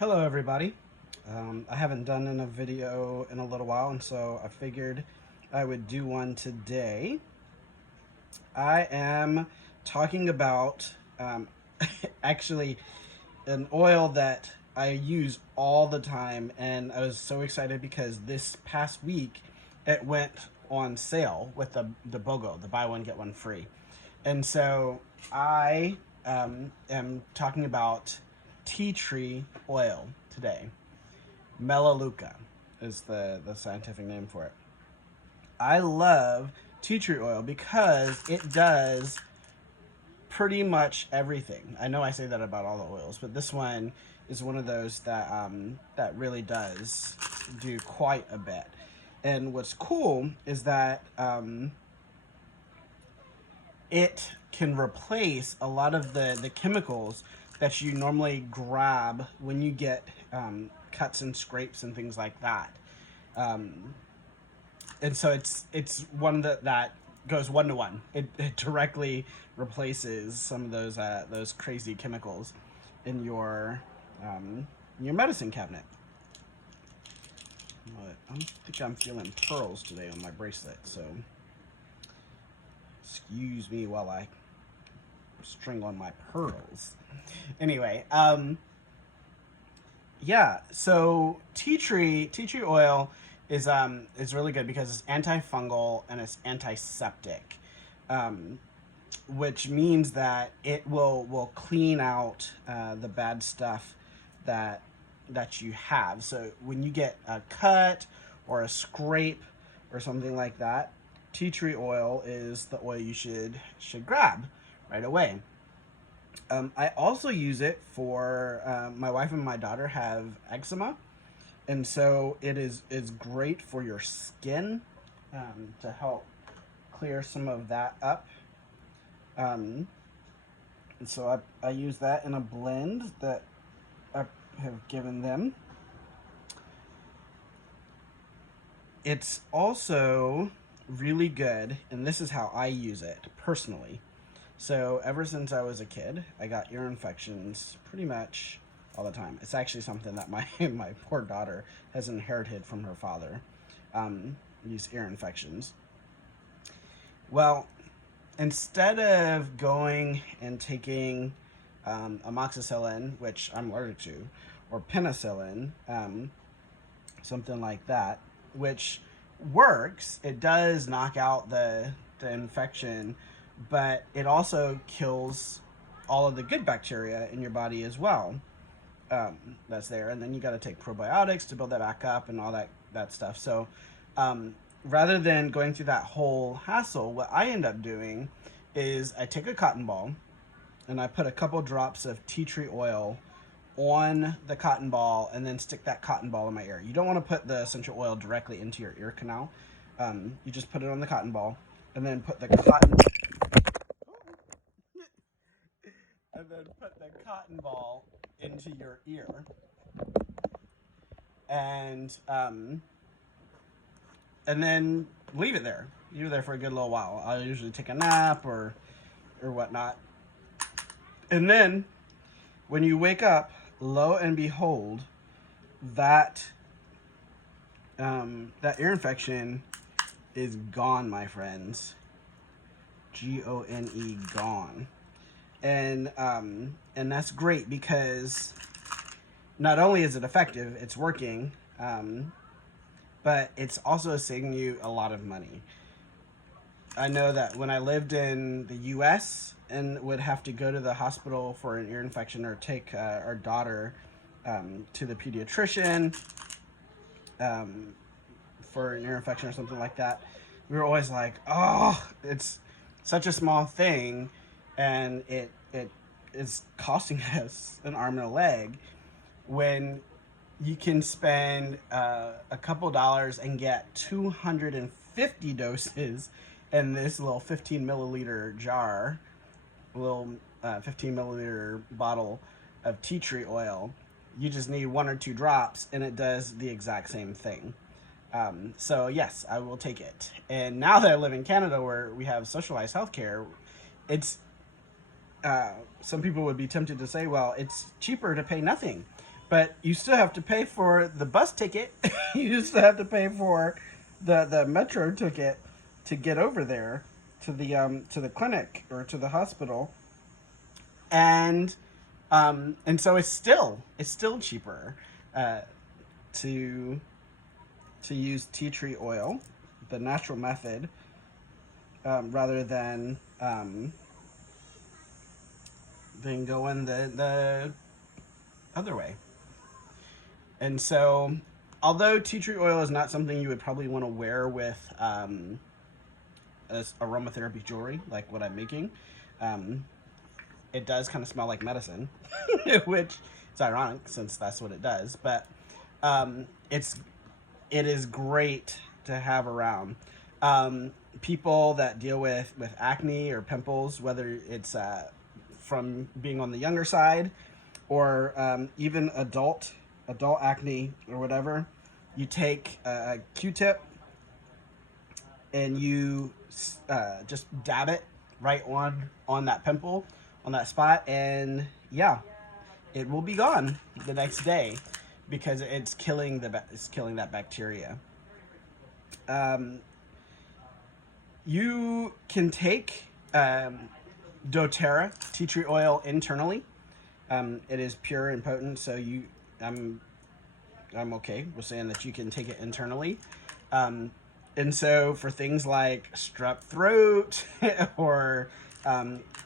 Hello everybody. I haven't done a video in a little while, and so I figured I would do one today. I am talking about actually an oil that I use all the time, and I was so excited because this past week it went on sale with the BOGO, the buy one get one free. And so I am talking about tea tree oil today. Melaleuca is the scientific name for it. I love tea tree oil because it does pretty much everything. I know I say that about all the oils, but this one is one of those that really does do quite a bit. And what's cool is that it can replace a lot of the chemicals that you normally grab when you get cuts and scrapes and things like that. Um, and so it's one that goes one to one. It directly replaces some of those crazy chemicals in your medicine cabinet. But I don't think I'm feeling pearls today on my bracelet, so excuse me while I string on my pearls. Anyway, yeah. So tea tree oil is really good because it's antifungal and it's antiseptic, um, which means that it will clean out the bad stuff that that you have. So when you get a cut or a scrape or something like that, tea tree oil is the oil you should grab right away. I also use it for my wife and my daughter have eczema, and so it is great for your skin to help clear some of that up. Um, and so I use that in a blend that I have given them. It's also really good, and this is how I use it personally. So ever since I was a kid, I got ear infections pretty much all the time. It's actually something that my my poor daughter has inherited from her father. These ear infections. Well, instead of going and taking amoxicillin, which I'm allergic to, or penicillin, something like that, which works. It does knock out the infection, but it also kills all of the good bacteria in your body as well. That's there, and then you got to take probiotics to build that back up and all that stuff. So, rather than going through that whole hassle, what I end up doing is I take a cotton ball and I put a couple drops of tea tree oil on the cotton ball and then stick that cotton ball in my ear. You don't want to put the essential oil directly into your ear canal. You just put it on the cotton ball and then put the cotton and then put the cotton ball into your ear and and then leave it there. Leave it there for a good little while. I'll usually take a nap or whatnot. And then when you wake up, lo and behold, that that ear infection is gone, my friends. Gone, gone. And that's great because not only is it effective, it's working, but it's also saving you a lot of money. I know that when I lived in the U.S. and would have to go to the hospital for an ear infection or take our daughter to the pediatrician for an ear infection or something like that, we were always like, oh, it's such a small thing, and it is costing us an arm and a leg when you can spend a couple dollars and get 250 doses in this little 15 milliliter jar, a little 15 milliliter bottle of tea tree oil. You just need one or two drops and it does the exact same thing. So yes, I will take it. And now that I live in Canada where we have socialized healthcare, it's some people would be tempted to say, well, it's cheaper to pay nothing. But you still have to pay for the bus ticket. You still have to pay for the metro ticket to get over there to the clinic or to the hospital, and so it's still cheaper uh, to use tea tree oil, the natural method, rather than going the other way. And so, although tea tree oil is not something you would probably want to wear with aromatherapy jewelry like what I'm making, um, it does kind of smell like medicine, which is ironic since that's what it does. But it is great to have around. People that deal with acne or pimples, whether it's from being on the younger side or even adult acne or whatever, you take a Q-tip and you just dab it right on that pimple, on that spot, and yeah, it will be gone the next day because it's killing that bacteria. Um, you can take doTERRA tea tree oil internally. It is pure and potent, so I'm I'm okay with saying that you can take it internally. Um, and so for things like strep throat or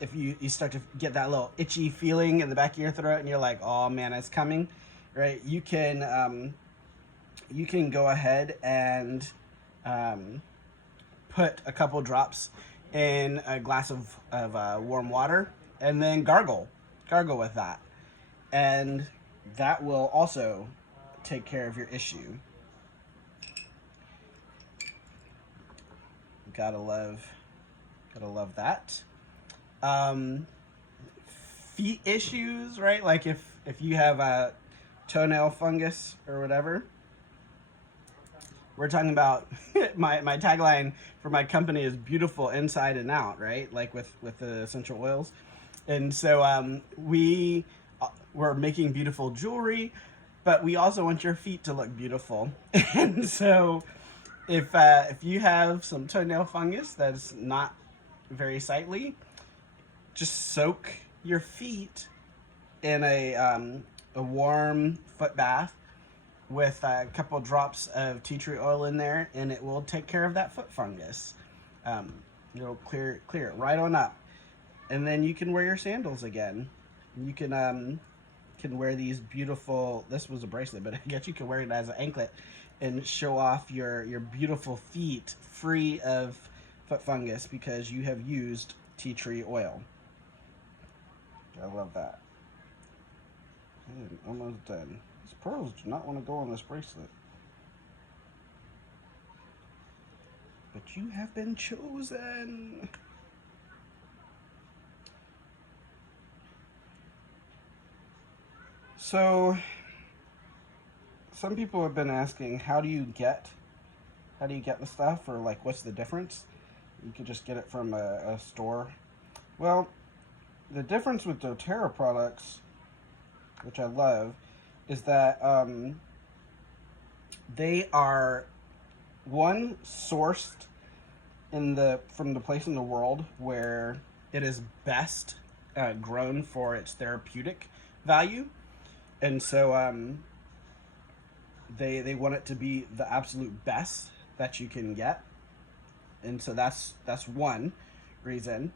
if you start to get that little itchy feeling in the back of your throat and you're like, oh man, it's coming, right? You can go ahead and um, put a couple drops in a glass of warm water and then gargle with that, and that will also take care of your issue. Gotta love that. Um, Feet issues, right? Like if you have a toenail fungus or whatever, we're talking about my tagline for my company is beautiful inside and out, right? Like with the essential oils. And so we're making beautiful jewelry, but we also want your feet to look beautiful. And so if you have some toenail fungus that's not very sightly, just soak your feet in a warm foot bath with a couple drops of tea tree oil in there, and it will take care of that foot fungus. Um, it'll clear it right on up, and then you can wear your sandals again. You can wear these beautiful. This was a bracelet, but I guess you can wear it as an anklet and show off your beautiful feet free of foot fungus because you have used tea tree oil. I love that. Almost done. These pearls do not want to go on this bracelet. But you have been chosen. So, some people have been asking, how do you get the stuff, or like what's the difference? You could just get it from a store. Well, the difference with doTERRA products, which I love, is that they are sourced from the place in the world where it is best grown for its therapeutic value, and so they want it to be the absolute best that you can get, and so that's one reason.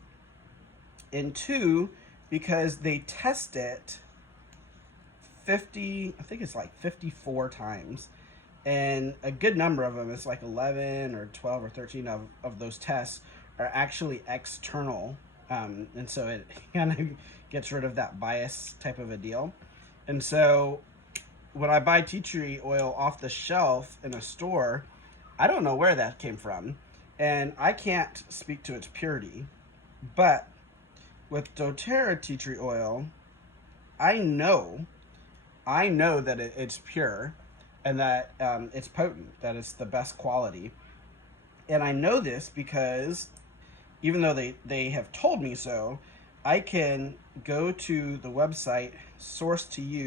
And two, because they test it 50, I think it's like 54 times, and a good number of them, it's like 11 or 12 or 13 of those tests are actually external, and so it kind of gets rid of that bias type of a deal. And so when I buy tea tree oil off the shelf in a store, I don't know where that came from, and I can't speak to its purity. But with doTERRA tea tree oil, I know that it's pure and that it's potent, that it's the best quality. And I know this because even though they have told me so, I can go to the website Source to You